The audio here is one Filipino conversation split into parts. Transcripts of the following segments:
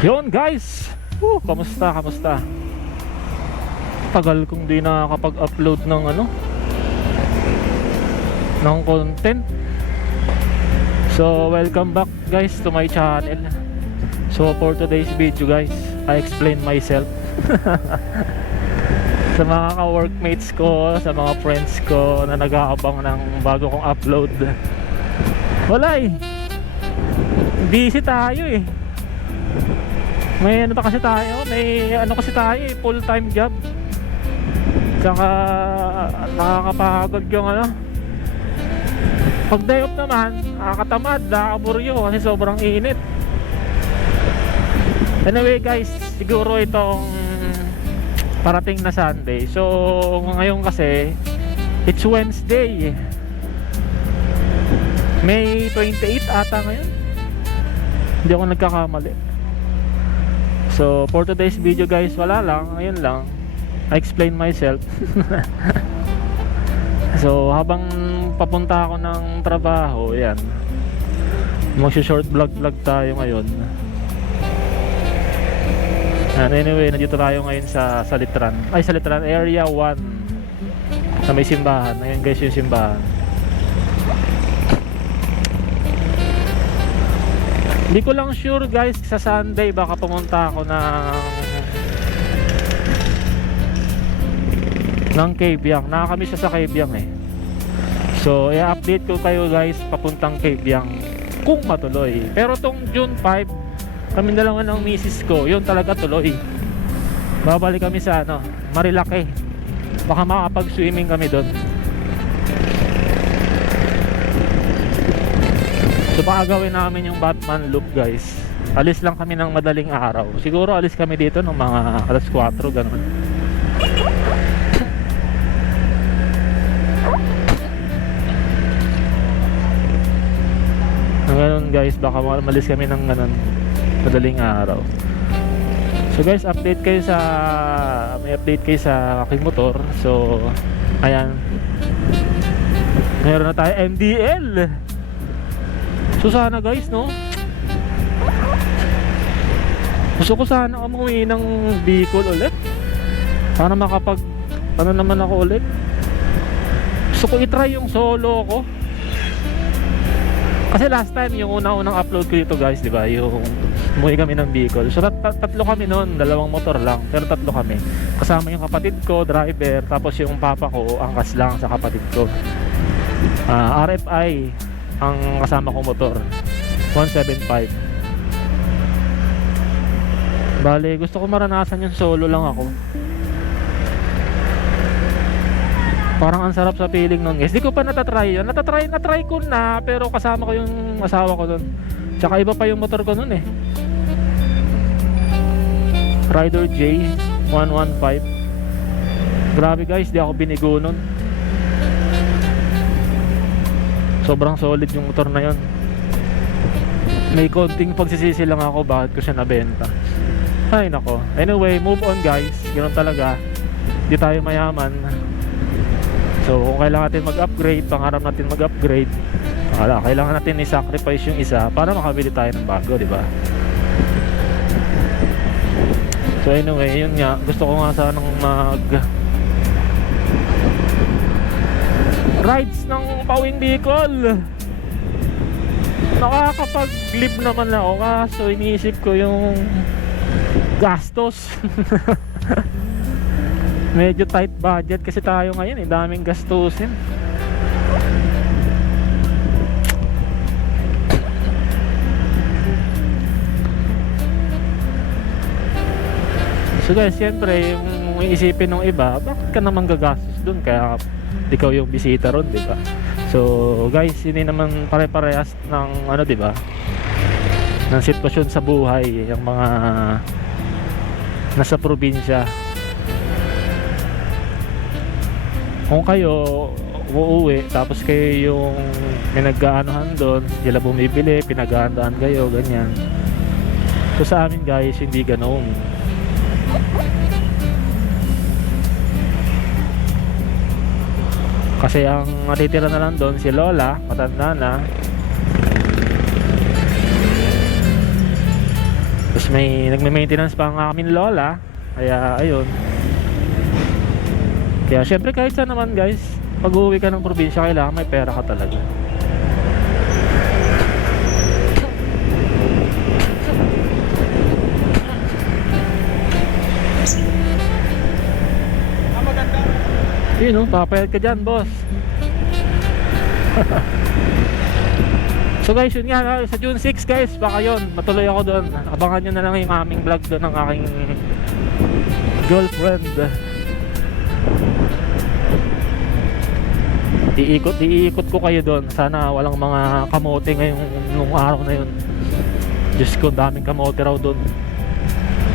Yun guys, kamusta? Tagal kong di nakakapag-upload ng ng content. So welcome back guys to my channel. So for today's video guys, I explain myself sa mga ka-workmates ko, sa mga friends ko na nag-aabang ng bago kong upload. Wala busy tayo May kasi tayo full-time job. Tsaka nakakapagod yung pag day off naman, nakakatamad, nakakaburyo kasi sobrang init. Anyway guys, siguro itong parating na Sunday. So ngayon kasi it's Wednesday, May 28 ata ngayon, hindi ako nagkakamali. So for today's video guys, wala lang, ayun lang, I explain myself. So habang papunta ako ng trabaho, yan, mag-short vlog tayo ngayon. And anyway, nandito tayo ngayon sa Salitran Area 1 na may simbahan. Ayun guys yung simbahan. Hindi ko lang sure guys, sa Sunday baka pumunta ako ng Kabyang. Nakakamiss sa Kabyang So i-update ko kayo guys papuntang Kabyang kung matuloy. Pero tong June 5, kami dalawa ng misis ko, yun talaga tuloy. Babalik kami sa Marilake. Baka makapag-swimming kami doon. So baka gawin namin yung Batman loop guys. Alis lang kami ng madaling araw. Siguro alis kami dito ng mga alas 4 ganun. Ganun guys, baka malis kami ng madaling araw. So guys, may update kayo sa aking motor. So ayan, meron na tayo MDL. So sana guys, gusto ko sana umuwi ng Bicol ulit para makapag naman ako ulit. Gusto ko i-try yung solo ko. Kasi last time, yung unang upload ko dito guys, di ba, yung umuwi kami ng Bicol. So tatlo kami noon, dalawang motor lang, pero tatlo kami. Kasama yung kapatid ko, driver, tapos yung papa ko, angkas lang sa kapatid ko. RFI ang kasama kong motor, 175. Bale, gusto ko maranasan yung solo lang ako. Parang ang sarap sa feeling nun guys. Di ko pa natatry yun. Natry ko na, pero kasama ko yung asawa ko dun. Tsaka iba pa yung motor ko nun Rider J 115. Grabe guys, di ako binigo nun. Sobrang solid yung motor na yun. May konting pagsisisi lang ako bakit ko siya nabenta. Ay nako. Anyway, move on guys. Ganoon talaga. Di tayo mayaman. So kung kailangan natin mag-upgrade, pangarap natin mag-upgrade, kailangan natin i-sacrifice yung isa para makabili tayo ng bago, di ba? So anyway, yun nga, gusto ko nga sanang rides ng Pauwing Bicol. Nakakapag-live naman ako, kaso iniisip ko yung gastos. Medyo tight budget kasi tayo ngayon, daming gastusin. So guys, siyempre yung iisipin ng iba, bakit ka naman gagastos dun kaya ikaw yung bisita ron, di ba? So guys, hindi naman pare-parehas ng di ba, ng sitwasyon sa buhay yung mga nasa probinsya. Kung kayo uuwi tapos kayo yung pinag-aanohan doon, sila bumibili, pinag-aandaan kayo, ganyan. So sa amin guys, hindi ganoon. Kasi ang natitira na lang doon si Lola, matanda na. Tapos may nagme-maintenance pa ang aming lola. Kaya ayun. Kaya syempre kahit saan naman guys, pag uwi ka ng probinsya, kailangan may pera ka talaga. Yun o, papayad ka dyan boss. So guys, yun nga, sa June 6 guys, baka yun, matuloy ako doon. Abangan nyo na lang yung aming vlog doon ng aking girlfriend. Iikot ko kayo doon. Sana walang mga kamote ngayong nung araw na yun. Diyos ko, daming kamote raw doon.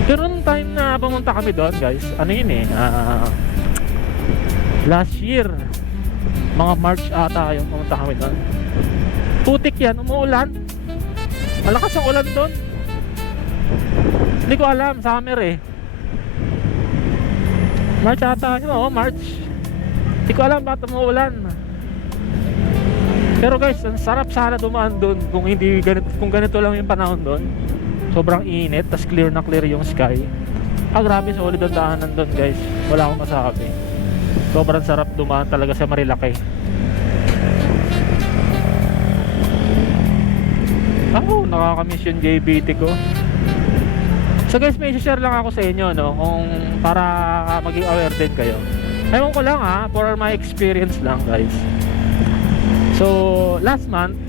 Pero nung time na pumunta kami doon guys, ano yun eh, last year, mga March ata yung pumunta kami doon. Putik yan, umuulan. Malakas ang ulan doon. Hindi ko alam, summer eh. March ata yun, March. Hindi ko alam bakit umuulan. Pero guys, ang sarap sana dumaan doon kung hindi ganito, kung ganito lang yung panahon doon. Sobrang init, tas clear na clear yung sky. Grabe, solid ang daanan doon guys. Wala akong masabi. Sobrang sarap dumaan talaga sa Marilaki. Nakakamiss yung JBT ko. So guys, may share lang ako sa inyo, no, kung para maging aware din kayo. Ewan ko lang for my experience lang guys. So last month,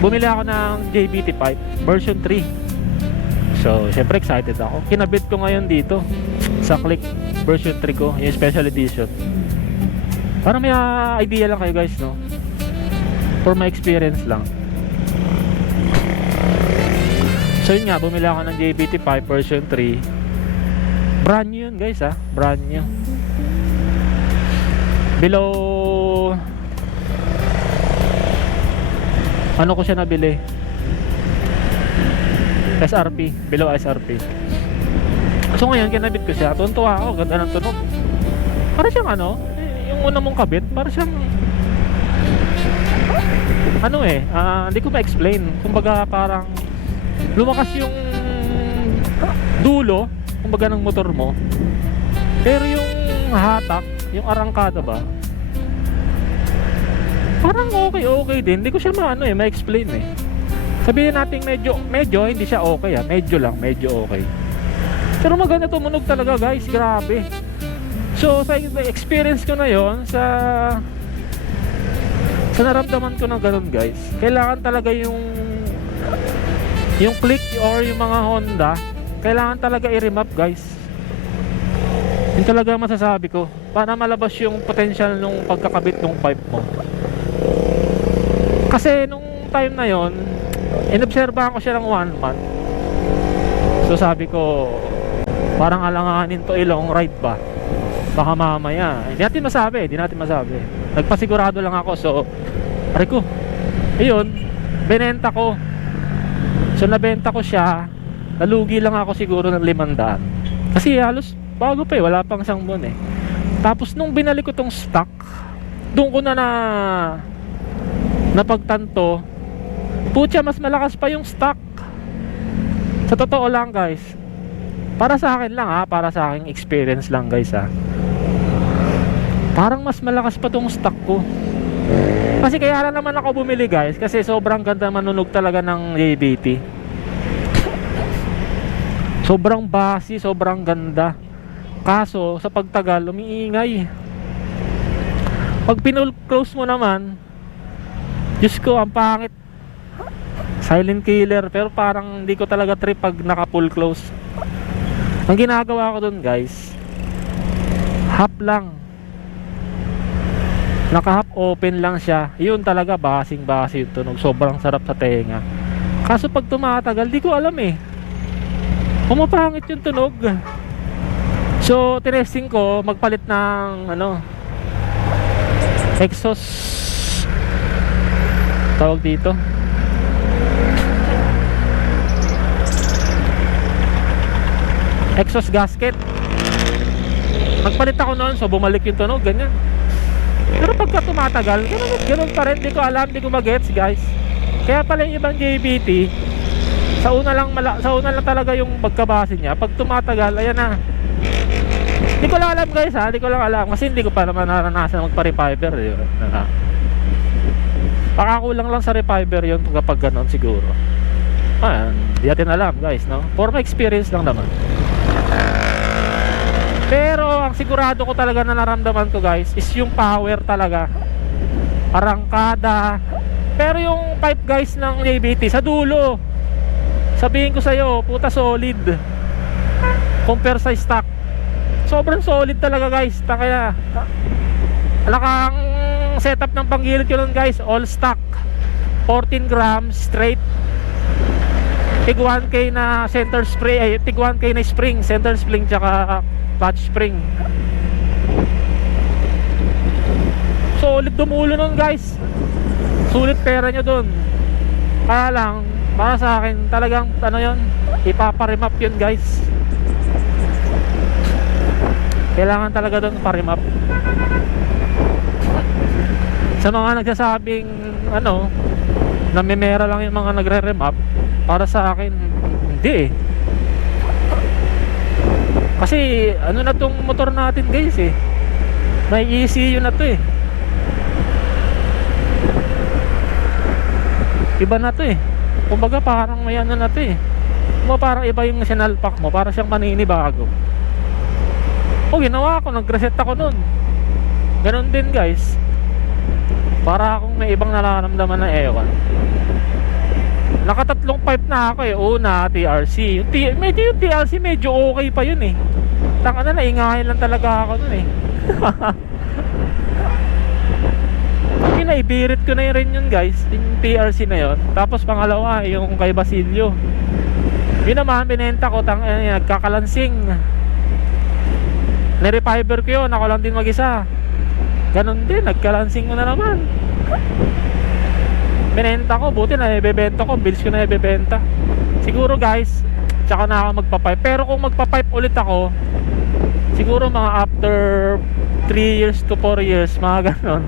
bumili ako ng JBT pipe version 3. So syempre excited ako. Kinabit ko ngayon dito sa Click version 3 ko, yung special edition. Para may idea lang kayo guys, no, for my experience lang. So yun nga, bumili ako ng JBT 5 version 3. Brand new yun guys, brand new. Below, ano ko siya nabili, SRP, below SRP. So ngayon, kinabit ko siya. Tuntua ako, ganda ng tunog. Para siyang ano, yung una mong kabit, para siyang ano hindi ko ma-explain. Kumbaga parang lumakas yung dulo, kumbaga ng motor mo. Pero yung hatak, yung arangkada ba, parang okay din. Hindi ko siya ma-explain eh. Sabihin natin medyo hindi siya okay medyo okay. Pero maganda tumunog talaga guys, grabe. So sa experience ko na yon, sa naramdaman ko ng ganun guys, kailangan talaga yung Click or yung mga Honda, kailangan talaga i-remap guys. Yun talaga masasabi ko, para malabas yung potential nung pagkakabit ng pipe mo. Kasi nung time na yon, inobserbahan ko siya ng 1 month. So sabi ko, parang alanganin to long ride ba, baka mamaya hindi natin masabi. Nagpasigurado lang ako. So pare ko, ayun, binenta ko. So nabenta ko siya, nalugi lang ako siguro ng 500. Kasi halos bago pa wala pang isang buwan eh. Tapos nung binalik ko tong stock, doon ko na napagtanto, putya, mas malakas pa yung stock. Sa totoo lang guys, para sa akin lang para sa aking experience lang guys parang mas malakas pa tong stock ko. Kasi kaya lang naman ako bumili guys, kasi sobrang ganda manunog talaga ng JBT. Sobrang basi, sobrang ganda. Kaso sa pagtagal umiingay. Pag pinul-close mo naman, Diyos ko, ang pangit. Silent killer. Pero parang hindi ko talaga trip pag naka-full close. Ang ginagawa ko dun guys, half lang, naka-half open lang siya. Yun talaga, basing-basi yung tunog. Sobrang sarap sa tenga. Kaso pag tumatagal, di ko alam pumapangit yung tunog. So tinesting ko magpalit ng exhaust, tawag dito, exhaust gasket. Magpalit ako noon, so bumalik yung tunog, ganyan. Pero pagka tumatagal, ganun pa rin. Di ko alam, di ko magets guys. Kaya pala yung ibang JBT, Sa una lang talaga yung pagkabase niya. Pag tumatagal, ayan na. Hindi ko lang alam guys ha, hindi ko lang alam kasi hindi ko pa naman naranasan magpa-reviver baka kulang lang sa reviver yun kapag ganon siguro. Di natin alam guys, no? For my experience lang naman. Pero ang sigurado ko talaga na naramdaman ko guys is yung power talaga, arangkada. Pero yung pipe guys ng JBT sa dulo, sabihin ko sa'yo, puta solid compare sa stock. Sobrang solid talaga guys. Kaya alakang setup ng panggilid ko nun guys, all stock 14 grams straight, tig 1K na center spring, tig 1K na spring, center spring tsaka clutch spring. Solid dumulo nun guys. Sulit pera nyo dun. Kaya lang para sa akin talagang ano yun, ipaparimap yun guys. Kailangan talaga doon parimap. Sa mga nagsasabing ano, namimera lang yung mga nagre-remap, para sa akin hindi kasi ano na tong motor natin guys may ECU na to iba na to kumbaga parang may ano na to parang iba yung sinalpak mo, para siyang maninibago. Ginawa ko, nag-reset ako nun. Ganon din guys, para akong may ibang nararamdaman na ewan. Nakatatlong pipe na ako una TRC, yung TRC medyo okay pa yun tanga na, naingahin lang talaga ako nun Ibirit ko na rin yun guys, yung TRC na yun. Tapos pangalawa yung kay Basilio, yun naman binenta ko, nagkakalansing. Nireviver ko yun, ako lang din mag-isa. Ganon din, nagkalansing ko na naman. Binenta ko, buti na ibebenta ko, bills ko na ibebenta. Siguro guys, tsaka na ako magpapipe. Pero kung magpapipe ulit ako, siguro mga after 3 years to 4 years, mga ganon.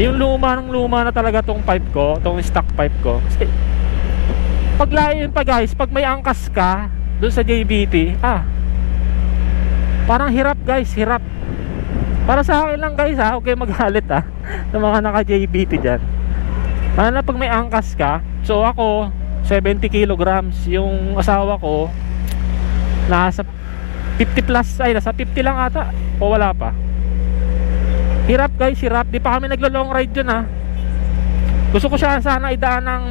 Yung luma na talaga tong pipe ko, tong stock pipe ko. Kasi paglayo yun pa guys, pag may angkas ka dun sa JBT, parang hirap guys, hirap. Para sa akin lang guys huwag kayo magalit ng mga naka JBT dyan. Lalo na pag may angkas ka. So ako 70 kilograms, yung asawa ko nasa 50 plus, nasa 50 lang ata o wala pa. Hirap guys, hirap. Di pa kami naglo-long ride dyan Gusto ko siya sana idaan ng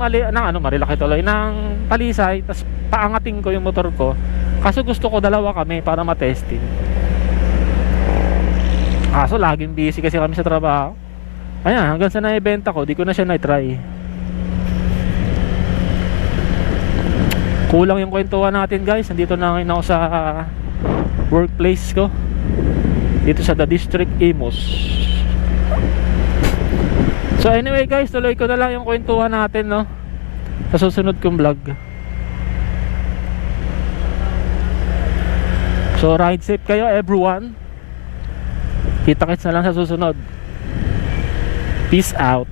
Marilaki tuloy, ng Talisay, tapos paangatin ko yung motor ko. Kaso gusto ko dalawa kami para matesting. Kaso laging busy kasi kami sa trabaho. Ayan, hanggang sa naibenta ko, di ko na siya na-try. Kulang yung kwentuhan natin guys. Nandito na ngayon ako sa workplace ko, dito sa The District Imus. So anyway guys, tuloy ko na lang yung kwentuhan natin sa susunod kong vlog. So ride safe kayo everyone. Kita-kits na lang sa susunod. Peace out.